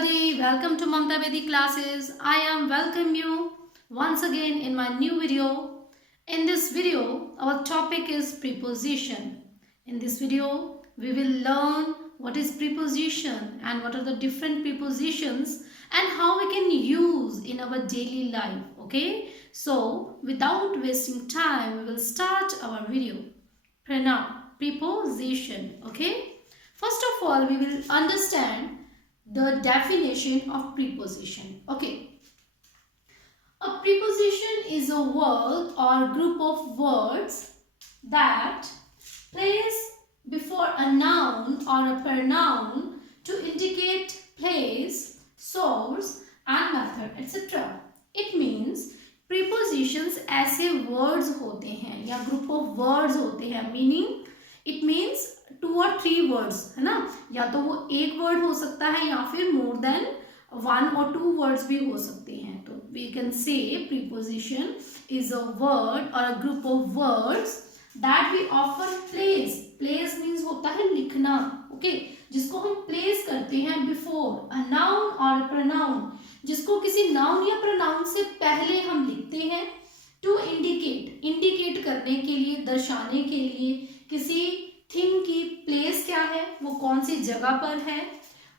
everybody, welcome to Mamta Vedi classes. I am welcome you once again in my new video. In this video, our topic is preposition. In this video, we will learn what is preposition and what are the different prepositions and how we can use in our daily life. Okay, so without wasting time, we will start our video. Now, preposition. Okay, first of all, we will understand the definition of preposition. Okay, a preposition is a word or group of words that place before a noun or a pronoun to indicate place, source and method, etc. It means prepositions ऐसे words होते हैं या group of words होते हैं, meaning it means 2 or 3 words, है ना, या तो वो एक word हो सकता है या फिर more than 1 or 2 words भी हो सकते हैं. तो we can say preposition is a word or a group of words that we often place. Place means होता है लिखना, okay, जिसको हम place करते हैं before a noun or a pronoun, जिसको किसी noun या pronoun से पहले हम लिखते हैं to indicate करने के लिए, दर्शाने के लिए किसी थिंग की प्लेस क्या है, वो कौन सी जगह पर है,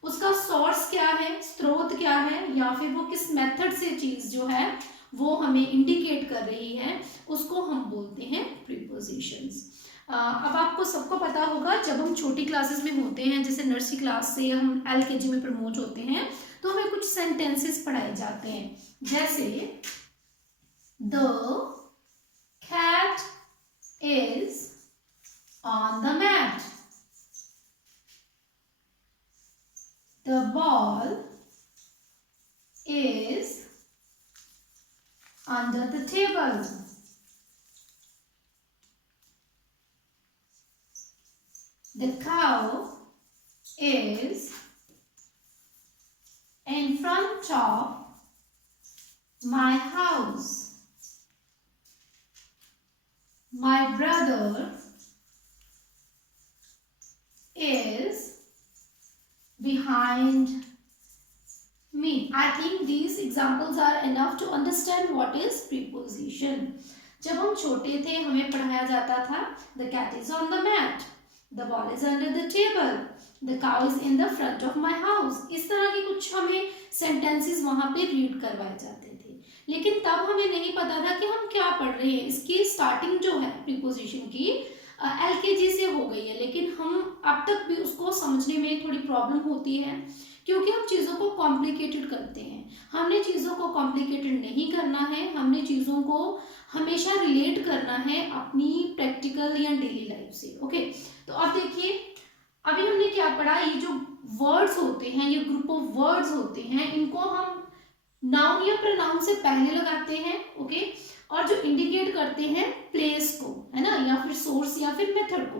उसका सोर्स क्या है, स्रोत क्या है, या फिर वो किस मेथड से चीज जो है वो हमें इंडिकेट कर रही है, उसको हम बोलते हैं प्रीपोजिशंस. अब आपको सबको पता होगा जब हम छोटी क्लासेस में होते हैं, जैसे नर्सरी क्लास से हम LKG में प्रमोट होते हैं, तो हमें कुछ सेंटेंसेस पढ़ाए जाते हैं, जैसे the cat is on the mat. The ball is under the table. The cow is in front of my house. My brother is behind me. I think these examples are enough to understand what is preposition. जब हम छोटे थे हमें पढ़ाया जाता था the cat is on the mat, the ball is under the table, the cow is in the front of my house. इस तरह के कुछ हमें sentences वहाँ पे read करवाए जाते थे, लेकिन तब हमें नहीं पता था कि हम क्या पढ़ रहे हैं. इसकी स्टार्टिंग जो है preposition की LKG से हो गई है, लेकिन हम अब तक भी उसको समझने में थोड़ी प्रॉब्लम होती है क्योंकि हम चीज़ों को कॉम्प्लिकेटेड करते हैं. हमने चीज़ों को कॉम्प्लिकेटेड नहीं करना है, हमने चीज़ों को हमेशा रिलेट करना है अपनी प्रैक्टिकल या डेली लाइफ से. ओके, तो अब देखिए अभी हमने क्या पढ़ा, ये जो वर्ड्स होते हैं, ये ग्रुप ऑफ वर्ड्स होते हैं, इनको हम नाउन या प्रोनाउन से पहले लगाते हैं. ओके, और जो इंडिकेट करते हैं प्लेस को, है ना, या फिर सोर्स या फिर मेथड को.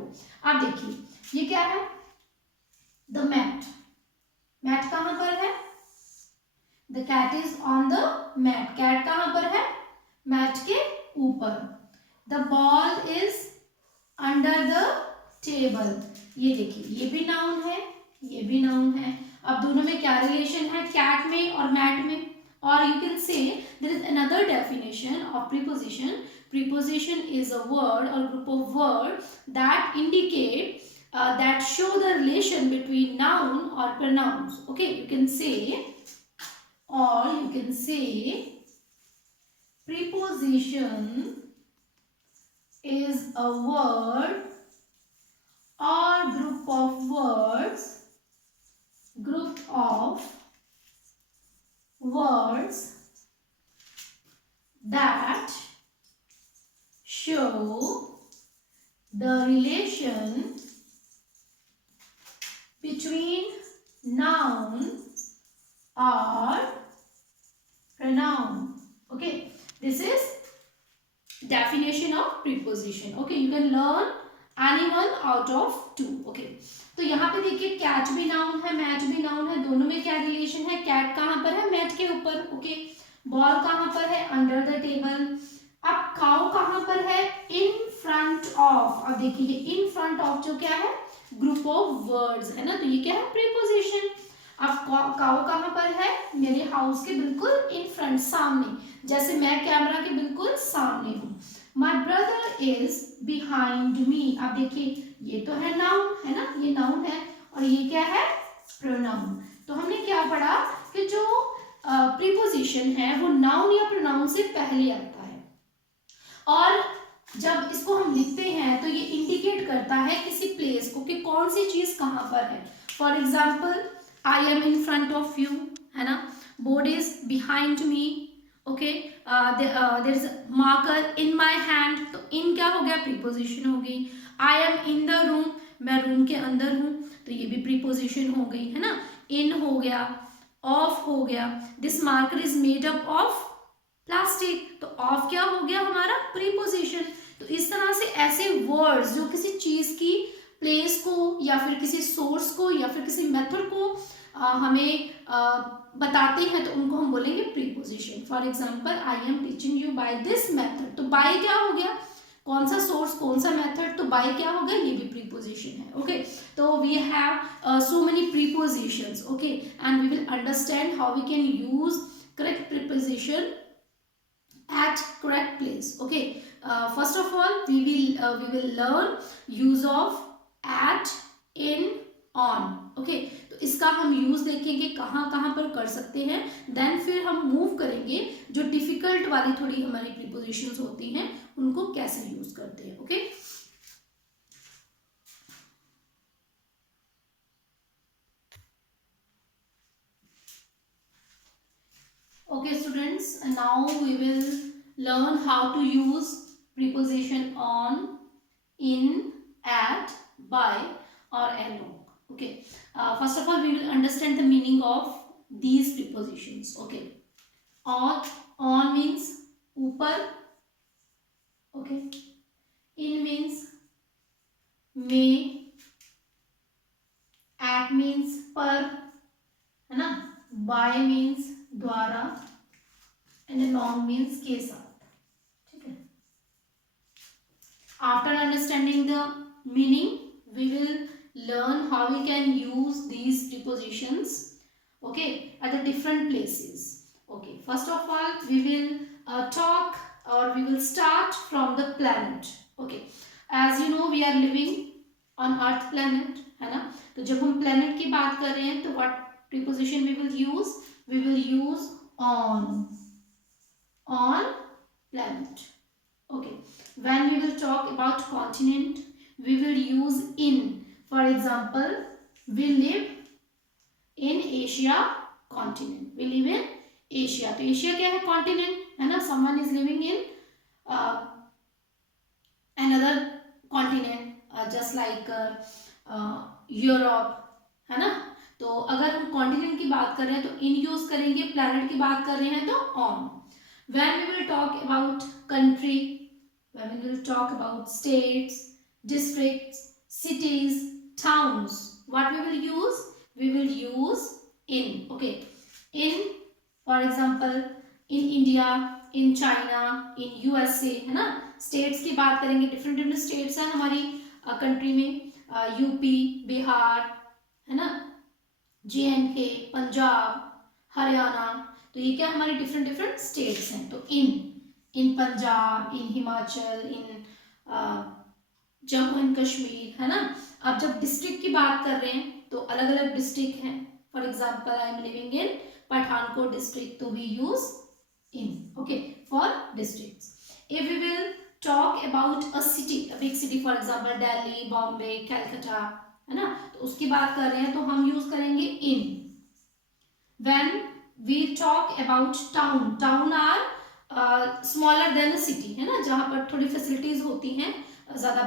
आप देखिए ये क्या है, द मैट. मैट कहां पर है, the cat is on the mat. Cat कहां पर है, मैट के ऊपर. The ball is under the table. ये देखिए ये भी नाउन है, ये भी नाउन है. अब दोनों में क्या रिलेशन है, कैट में और मैट में. Or you can say there is another definition of preposition. Preposition is a word or group of words that indicate that show the relation between noun or pronouns. Okay, you can say, or you can say preposition is a word or group of words, that show the relation between noun or pronoun. Okay, this is definition of preposition. Okay, you can learn any one out of 2. Okay, तो यहाँ पे देखिए cat भी noun है, mat भी noun है, दोनों में क्या रिलेशन है, कैट कहाँ पर है, मैट के ऊपर. ओके, बॉल कहाँ पर है, अंडर द टेबल. अब काउ कहाँ पर है, इन फ्रंट ऑफ. अब देखिए इन फ्रंट ऑफ जो क्या है, ग्रुप ऑफ वर्ड्स है ना, तो ये क्या है, प्रीपोजिशन. अब काऊ कहाँ पर है? मेरे हाउस के बिल्कुल इन फ्रंट, सामने, जैसे मैं कैमरा के बिल्कुल सामने हूँ। माई ब्रदर इज बिहाइंड मी। अब देखिए ये तो है नाउन, है ना, ये नाउन है, और ये क्या है? प्रोनाउन। तो हमने क्या पढ़ा कि जो प्रीपोजिशन है वो नाउन या प्रोनाउन से पहले आता है, और जब इसको हम लिखते हैं तो ये इंडिकेट करता है किसी प्लेस को कि कौन सी चीज कहाँ पर है। For example, I am in front of you, है ना, board is behind me, okay, there is marker in my hand, तो इन क्या हो गया? प्रीपोजिशन हो गई। I am in the room, मैं रूम के अंदर हूँ, तो ये भी प्रीपोजिशन हो गई, है ना। इन हो गया, ऑफ हो गया, this marker is made up of plastic, तो ऑफ क्या हो गया? हमारा प्रीपोजिशन। तो इस तरह से ऐसे वर्ड्स जो किसी चीज की प्लेस को या फिर किसी सोर्स को या फिर किसी मेथड को हमें बताते हैं, तो उनको हम बोलेंगे preposition. For example, I am teaching you by this method, तो बाय क्या हो गया? कौन सा सोर्स, कौन सा मेथड, तो बाय क्या हो गया? ये भी प्रीपोजिशन है। ओके, तो we have so many prepositions, okay, and we will understand how we can use correct preposition at correct place. Okay, first of all we will learn use of at, in, on. Okay, तो इसका हम use देखेंगे कहाँ कहाँ पर कर सकते हैं, देन फिर हम मूव करेंगे जो डिफिकल्ट वाली थोड़ी हमारी प्रीपोजिशंस होती हैं उनको कैसे यूज करते हैं। Okay, okay students, now we will learn how to use preposition on, in, at, by or along. Okay, first of all we will understand the meaning of these prepositions. Okay, on means upar, okay, in means में, at means पर, है ना, by means द्वारा, and along means के साथ। ठीक है, after understanding the meaning we will learn how we can use these prepositions, okay, at the different places. Okay, first of all we will talk or we will start from the planet. Okay, as you know we are living on earth planet, है ना, तो जब हम planet की बात कर रहे हैं तो what preposition we will use? We will use on planet. Okay, when we will talk about continent we will use in. For example, we live in Asia continent, we live in Asia, तो Asia क्या है? continent, है ना, someone is living in another continent, just like Europe, है ना। तो अगर हम कॉन्टिनेंट की बात कर रहे हैं तो इन यूज करेंगे, प्लैनेट की बात कर रहे हैं तो on. When we will talk about country, when we will talk about states, districts, cities, towns, what we will use? We will use in. Okay, in for example in India, in China, in USA, है ना। States की बात करेंगे, different different states हैं हमारी country में, UP, Bihar, है ना, JNK, पंजाब, हरियाणा, तो ये क्या हमारी डिफरेंट डिफरेंट स्टेट्स हैं। तो इन पंजाब, इन हिमाचल, इन जम्मू एंड कश्मीर, है ना। अब जब डिस्ट्रिक्ट की बात कर रहे हैं तो अलग अलग डिस्ट्रिक्ट हैं। For example I am living in Pathankot district, तो we use in, okay, for districts. If we will talk about a city, a big city, for example Delhi, Bombay, Calcutta, है ना, तो उसकी बात कर रहे हैं तो हम यूज करेंगे in. When we talk about town, town are smaller than the city, है ना, जहां पर थोड़ी फैसिलिटीज होती हैं, ज्यादा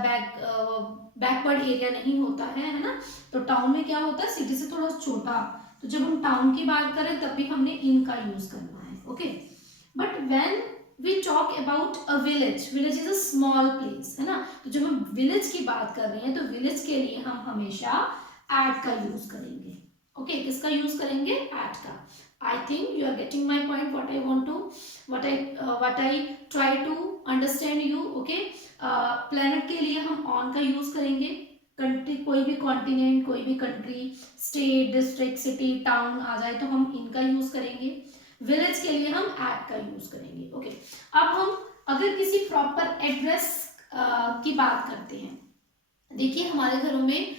बैकवर्ड एरिया नहीं होता है ना, तो टाउन में क्या होता है? सिटी से थोड़ा छोटा, तो जब हम टाउन की बात करें तब भी हमने इन का यूज करना है। Okay, but when we talk about a village, village is a small place, है ना, तो जब हम village की बात कर रहे हैं तो village के लिए हम हमेशा at का यूज करेंगे। ओके, किसका यूज करेंगे? at का। I think you are getting my point, what I try to understand you. Okay, planet के लिए हम on का यूज करेंगे, कंट्री, कोई भी कॉन्टिनेंट, कोई भी country, state, district, city, town आ जाए तो हम इनका यूज करेंगे। विलेज के लिए हम एट का यूज करेंगे। ओके, अब हम अगर किसी प्रॉपर एड्रेस की बात करते हैं, देखिए हमारे घरों में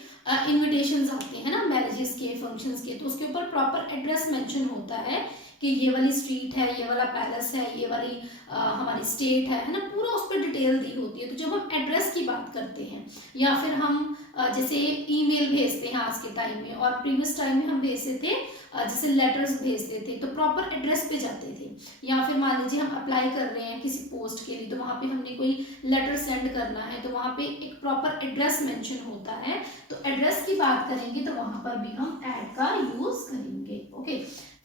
इनविटेशंस आते हैं ना, मैरिजेस के, फंक्शंस के, तो उसके ऊपर प्रॉपर एड्रेस मेंशन होता है कि ये वाली स्ट्रीट है, ये वाला पैलेस है, ये वाली हमारी स्टेट है ना, पूरा उस पर डिटेल दी होती है। तो जब हम एड्रेस की बात करते हैं या फिर हम जैसे ईमेल भेजते हैं आज के टाइम में, और प्रीवियस टाइम में हम भेजते थे जैसे लेटर्स भेजते थे तो प्रॉपर एड्रेस पे जाते थे, या फिर मान लीजिए हम अप्लाई कर रहे हैं किसी पोस्ट के लिए तो वहाँ पे हमने कोई लेटर सेंड करना है तो वहाँ पे एक प्रॉपर एड्रेस मेंशन होता है। तो एड्रेस की बात करेंगे तो वहाँ पर भी हम एड का यूज करेंगे। Okay,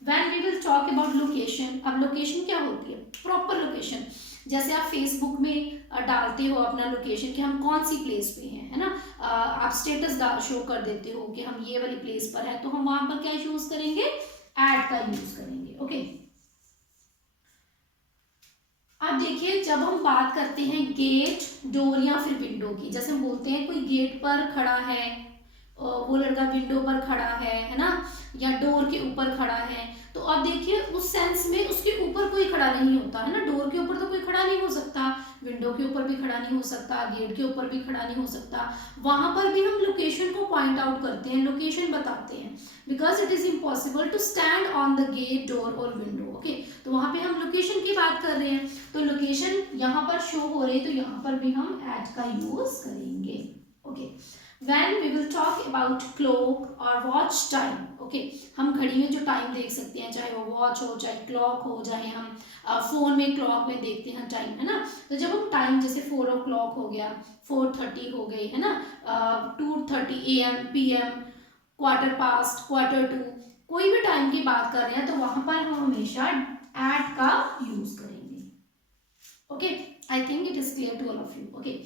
when we will talk about location, अब लोकेशन क्या होती है? प्रॉपर लोकेशन, जैसे आप फेसबुक में डालते हो अपना लोकेशन कि हम कौन सी प्लेस पे हैं, है ना, आप स्टेटस शो कर देते हो कि हम ये वाली प्लेस पर हैं, तो हम वहां पर क्या यूज करेंगे? एड का यूज करेंगे। ओके, अब देखिए जब हम बात करते हैं गेट, डोर या फिर विंडो की, जैसे हम बोलते हैं कोई गेट पर खड़ा है, वो लड़का विंडो पर खड़ा है ना, या डोर के ऊपर खड़ा है, तो अब देखिए उस सेंस में उसके ऊपर कोई खड़ा नहीं होता है ना, डोर के ऊपर तो कोई खड़ा नहीं हो सकता, विंडो के ऊपर भी खड़ा नहीं हो सकता, गेट के ऊपर भी खड़ा नहीं हो सकता। वहां पर भी हम लोकेशन को पॉइंट आउट करते हैं, लोकेशन बताते हैं, because it is impossible to stand on the gate, door और विंडो। ओके, तो वहां पे हम लोकेशन की बात कर रहे हैं, तो लोकेशन यहाँ पर शो हो रही है तो यहाँ पर भी हम एट का यूज करेंगे। Okay, when we will talk about clock or watch time, okay, हम घड़ी में जो टाइम देख सकते हैं, चाहे वो वॉच हो, चाहे क्लॉक हो, चाहे हम फोन में क्लॉक में देखते हैं टाइम, है ना, तो जब हम टाइम जैसे 4 o'clock हो गया, 4:30 हो गई, है ना, 2:30 AM PM, 1/4, 1/4, कोई भी टाइम की बात कर रहे हैं तो वहां पर हम हमेशा एट का यूज करेंगे। Okay, I think it is clear to all of you. Okay,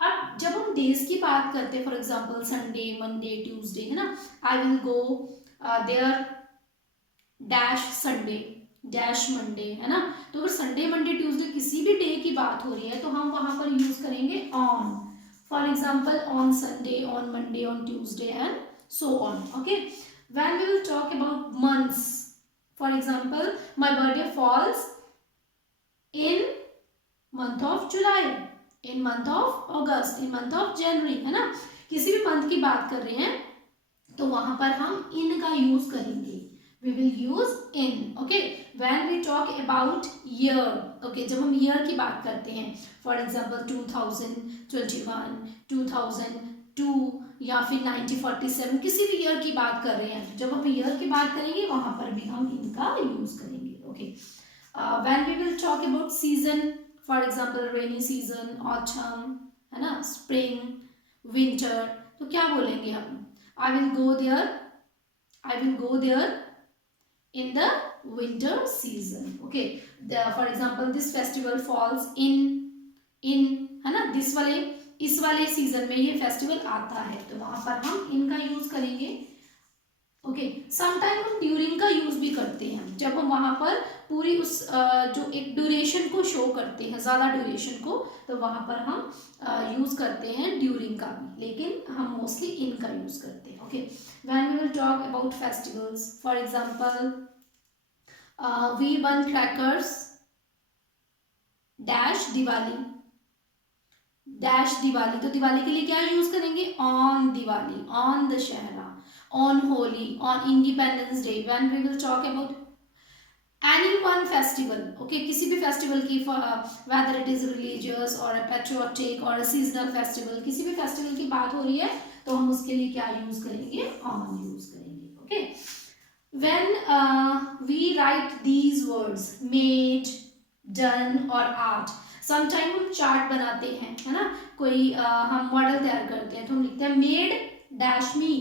अब जब हम डेज की बात करते हैं, for example Sunday, Monday, Tuesday, है ना, I will go there dash Sunday dash Monday, है ना, तो अगर संडे, मंडे, ट्यूसडे किसी भी डे की बात हो रही है तो हम वहां पर यूज करेंगे on, for example on Sunday, on Monday, on Tuesday and so on. Okay, when we will talk about months, for example my birthday falls in month of July, in month of August, in month of January, है ना, किसी भी month की बात कर रहे हैं तो वहां पर हम इन का यूज करेंगे, we will use in. Okay, when we talk about year, okay, जब हम ईयर की बात करते हैं, फॉर एग्जांपल 2021, 2002 या फिर 1947, किसी भी ईयर की बात कर रहे हैं, जब हम ईयर की बात करेंगे वहां पर भी हम इनका यूज करेंगे। Okay, when we will talk about season, for example rainy season, autumn, है ना, स्प्रिंग, विंटर, तो क्या बोलेंगे हम? I will go there, I will go there in the winter season. Okay, for example this festival falls in, है ना, this वाले, इस वाले सीजन में ये फेस्टिवल आता है, तो वहां पर हम इनका यूज करेंगे। ओके, समटाइम हम ड्यूरिंग का यूज भी करते हैं, जब हम वहां पर पूरी उस जो एक ड्यूरेशन को शो करते हैं, ज़्यादा ड्यूरेशन को, तो वहां पर हम यूज़ करते हैं ड्यूरिंग का भी, लेकिन हम मोस्टली इनका यूज़ करते हैं। Okay, when we will talk about festivals, for example we burn crackers dash Diwali, dash Diwali, तो दिवाली के लिए क्या यूज़ करेंगे? On Diwali, on Dussehra, on Holi, on independence day. When we will talk about any one festival, okay, किसी भी festival की, whether it is religious और अ patriotic और अ सीजनल फेस्टिवल, किसी भी फेस्टिवल की बात हो रही है तो हम उसके लिए क्या यूज करेंगे? ऑन यूज करेंगे। Okay, when we write these words made, done और आर्ट, समटाइम हम चार्ट बनाते हैं, है ना, कोई हम मॉडल तैयार करते हैं तो हम लिखते हैं मेड डैश मी,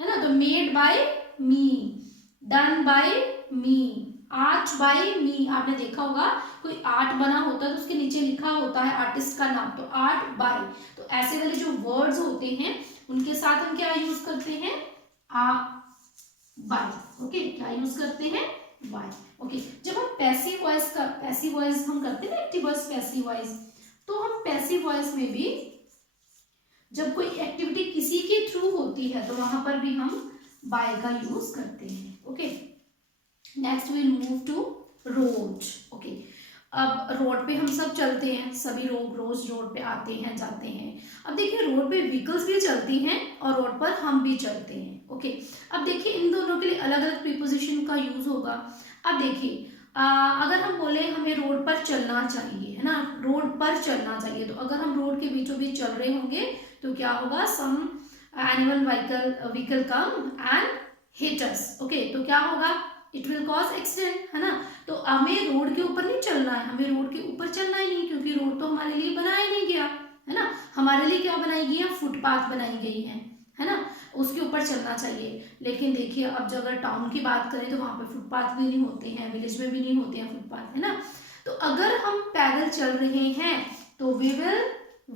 है ना, तो made by me, done by me, art by me. आपने देखा होगा कोई आर्ट बना होता है तो उसके नीचे लिखा होता है आर्टिस्ट का नाम, तो आर्ट बाय, तो ऐसे वाले जो वर्ड्स होते हैं उनके साथ हम क्या यूज करते हैं? आ बाय। ओके, क्या यूज करते हैं? बाय। ओके, जब हम पैसिव वॉइस का, पैसिव वॉइस हम करते हैं ना, एक्टिव वॉइस, पैसिव वॉइस, तो हम पैसिव वॉइस में भी जब कोई एक्टिविटी किसी के थ्रू होती है तो वहां पर भी हम बाय का यूज करते हैं। Okay, next will move to road. Okay, अब रोड पे हम सब चलते हैं, सभी लोग रोज रोड पे आते हैं जाते हैं। अब देखिए रोड पे व्हीकल्स भी चलती हैं और रोड पर हम भी चलते हैं। ओके, अब देखिए इन दोनों के लिए अलग अलग प्रीपोजिशन का यूज होगा। अब देखिए अगर हम बोले हमें रोड पर चलना चाहिए, है ना, रोड पर चलना चाहिए, तो अगर हम रोड के बीचों बीच चल रहे होंगे तो क्या होगा, some animal vehicle come and hit us. Okay, तो क्या होगा, इट विल कॉज एक्सीडेंट, है ना। तो हमें रोड के ऊपर नहीं चलना है, हमें रोड के ऊपर चलना ही नहीं, क्योंकि रोड तो हमारे लिए बनाया नहीं गया, है ना। हमारे लिए क्या बनाई गई है, फुटपाथ बनाई गई है ना, उसके ऊपर चलना चाहिए। लेकिन देखिए अब जब अगर टाउन की बात करें तो वहां पर फुटपाथ भी नहीं होते हैं, विलेज में भी नहीं होते हैं फुटपाथ, है ना। तो अगर हम पैदल चल रहे हैं तो वी विल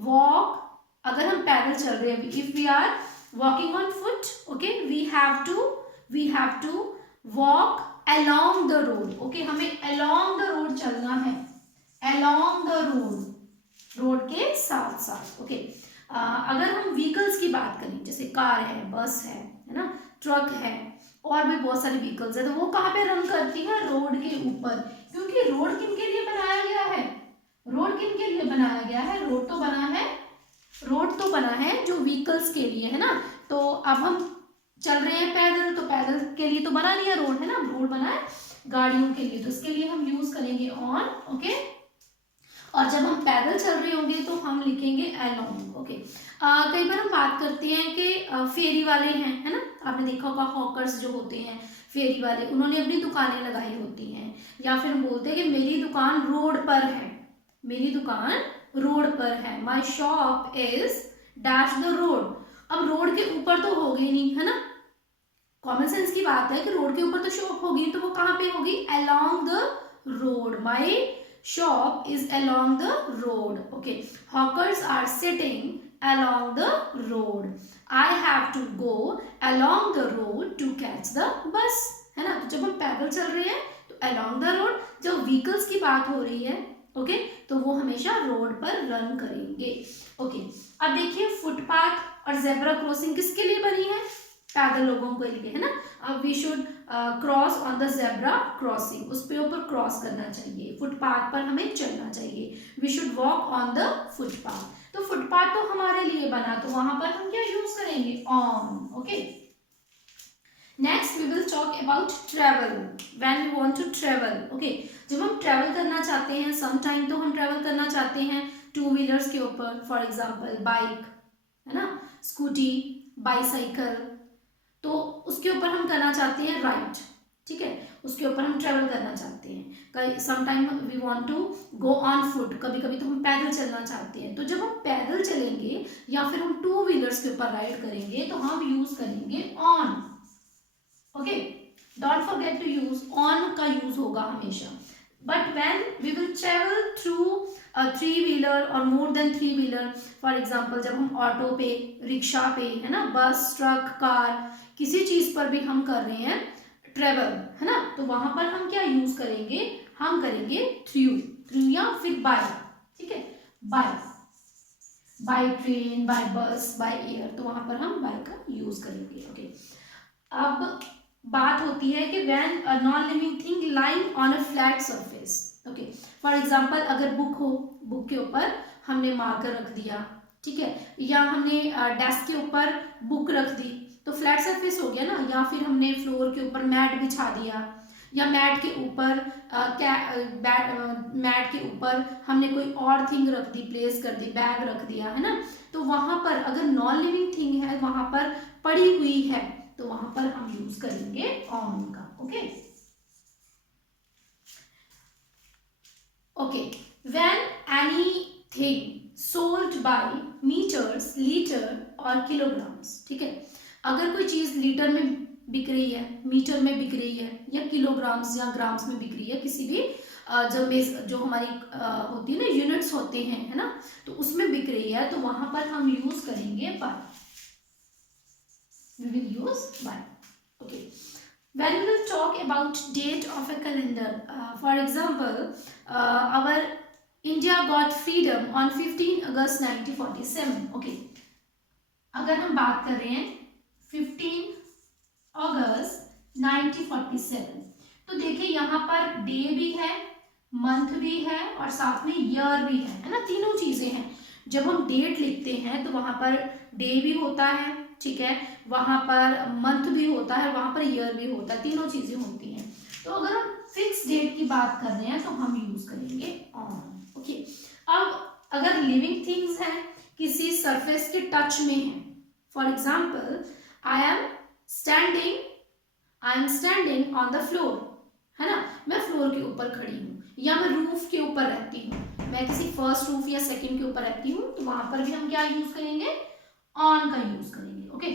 वॉक, अगर हम पैदल चल रहे हैं, if we are walking on foot, okay, we have to walk along the road। Okay, हमें along the road चलना है, along the रोड के साथ साथ। ओके, अगर हम व्हीकल्स की बात करें, जैसे कार है, बस है ना, ट्रक है, और भी बहुत सारी व्हीकल्स है, तो वो कहाँ पे रन करती है, रोड के ऊपर। क्योंकि रोड किन के लिए बनाया गया है, रोड किन के लिए बनाया गया है, रोड तो बना है जो व्हीकल्स के लिए, है ना। तो अब हम चल रहे हैं पैदल, तो पैदल के लिए तो बना नहीं है रोड, है ना, रोड बना है गाड़ियों के लिए, तो इसके लिए हम यूज करेंगे ऑन। ओके, और जब हम पैदल चल रहे होंगे तो हम लिखेंगे अलोंग। ओके, कई बार हम बात करते हैं कि फेरी वाले हैं, है ना, आपने देखा होगा हॉकर्स जो होते हैं फेरी वाले, उन्होंने अपनी दुकानें लगाई होती हैं, या फिर हम बोलते हैं कि मेरी दुकान रोड पर है, मेरी दुकान रोड पर है, माई shop is dash the road. अब रोड के ऊपर तो होगी नहीं, है ना, कॉमन सेंस की बात है कि रोड के ऊपर तो शॉप होगी, तो वो कहाँ पे होगी, along the road, my shop is along the road. Okay, hawkers are sitting along the road, I have to go along the road to catch the bus, है ना। तो जब हम पैदल चल रहे हैं तो along the road, जब व्हीकल्स की बात हो रही है, ओके, तो वो हमेशा रोड पर रन करेंगे। ओके, अब देखिए फुटपाथ और जेब्रा क्रॉसिंग किसके लिए बनी है, पैदल लोगों के लिए, है ना। अब we should cross on the zebra crossing, उस पे ऊपर क्रॉस करना चाहिए, फुटपाथ पर हमें चलना चाहिए, we should walk on the footpath. तो फुटपाथ तो हमारे लिए बना, तो वहां पर हम क्या यूज करेंगे, on. Okay, next we will talk about travel, when we want to travel. Okay, जब हम ट्रेवल करना चाहते हैं, सम टाइम तो हम ट्रेवल करना चाहते हैं टू व्हीलर्स के ऊपर, फॉर एग्जांपल बाइक, है ना, स्कूटी, बाईसाइकिल, तो उसके ऊपर हम करना चाहते हैं राइड, ठीक है, उसके ऊपर हम ट्रेवल करना चाहते हैं। कई sometime we want to go on foot, कभी कभी तो हम पैदल चलना चाहते हैं। तो जब हम पैदल चलेंगे या फिर हम टू व्हीलर्स के ऊपर राइड करेंगे तो हम यूज करेंगे on. Okay, don't forget to use, on का यूज होगा हमेशा। But when we will travel through three wheeler और more than three wheeler, for example जब हम ऑटो पे, रिक्शा पे, है ना, बस, ट्रक, कार, किसी चीज पर भी हम कर रहे हैं ट्रेवल, है ना, तो वहां पर हम क्या यूज करेंगे, हम करेंगे थ्रू या फिर बाय, ठीक है, बाय ट्रेन, बाय बस, बाय एयर, तो वहां पर हम बाय का यूज करेंगे। ओके, अब बात होती है कि when a non living thing lying on a flat surface. Okay, for example अगर बुक हो, बुक के ऊपर हमने मार्कर रख दिया, ठीक है, या हमने डेस्क के ऊपर बुक रख दी, तो फ्लैट सरफेस हो गया ना। या फिर हमने फ्लोर के ऊपर मैट बिछा दिया, या मैट के ऊपर मैट के ऊपर हमने कोई और थिंग रख दी, प्लेस कर दी, बैग रख दिया, है ना, तो वहां पर अगर नॉन लिविंग थिंग है, वहां पर पड़ी हुई है, तो वहां पर हम यूज करेंगे ऑन का। Okay, okay, when anything sold by meters, litre और किलोग्राम्स, ठीक है, अगर कोई चीज लीटर में बिक रही है, मीटर में बिक रही है, या किलोग्राम्स या ग्राम्स में बिक रही है, किसी भी जो हमारी होती है ना, यूनिट्स होते हैं, है ना, तो उसमें बिक रही है, तो वहां पर हम यूज करेंगे bye, we will use by। okay, when we will talk about date of a calendar, for example our India got freedom on 15 August 1947। okay, अगर हम बात कर रहे हैं 15 अगस्त 1947, तो देखिए यहाँ पर डे भी है, मंथ भी है और साथ में ईयर भी है ना, तीनों चीजें हैं। जब हम डेट लिखते हैं तो वहां पर डे भी होता है, ठीक है, वहां पर मंथ भी होता है, वहां पर ईयर भी होता है, तीनों चीजें होती हैं। तो अगर हम फिक्स डेट की बात कर रहे हैं तो हम यूज करेंगे ऑन। ओके, अब अगर लिविंग थिंग्स हैं, किसी सरफेस के टच में है, for example I am standing on the floor, है ना, मैं फ्लोर के ऊपर खड़ी हूँ, या मैं रूफ के ऊपर रहती हूँ, मैं किसी फर्स्ट रूफ या सेकंड के ऊपर रहती हूँ, तो वहां पर भी हम क्या यूज करेंगे, ऑन का यूज करेंगे। ओके,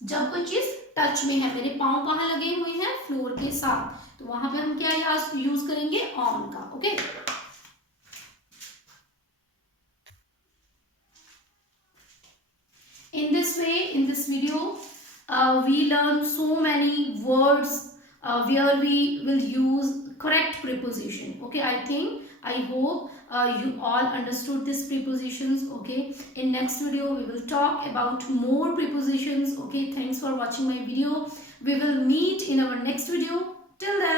जब कोई चीज टच में है, मेरे पांव कहाँ लगे हुए हैं, फ्लोर के साथ, तो वहां पर हम क्या यूज करेंगे, ऑन का। Okay, in this way, in this video, we learn so many words where we will use correct preposition. Okay, I hope you all understood these prepositions. Okay, in next video we will talk about more prepositions. Okay, thanks for watching my video. We will meet in our next video. Till then,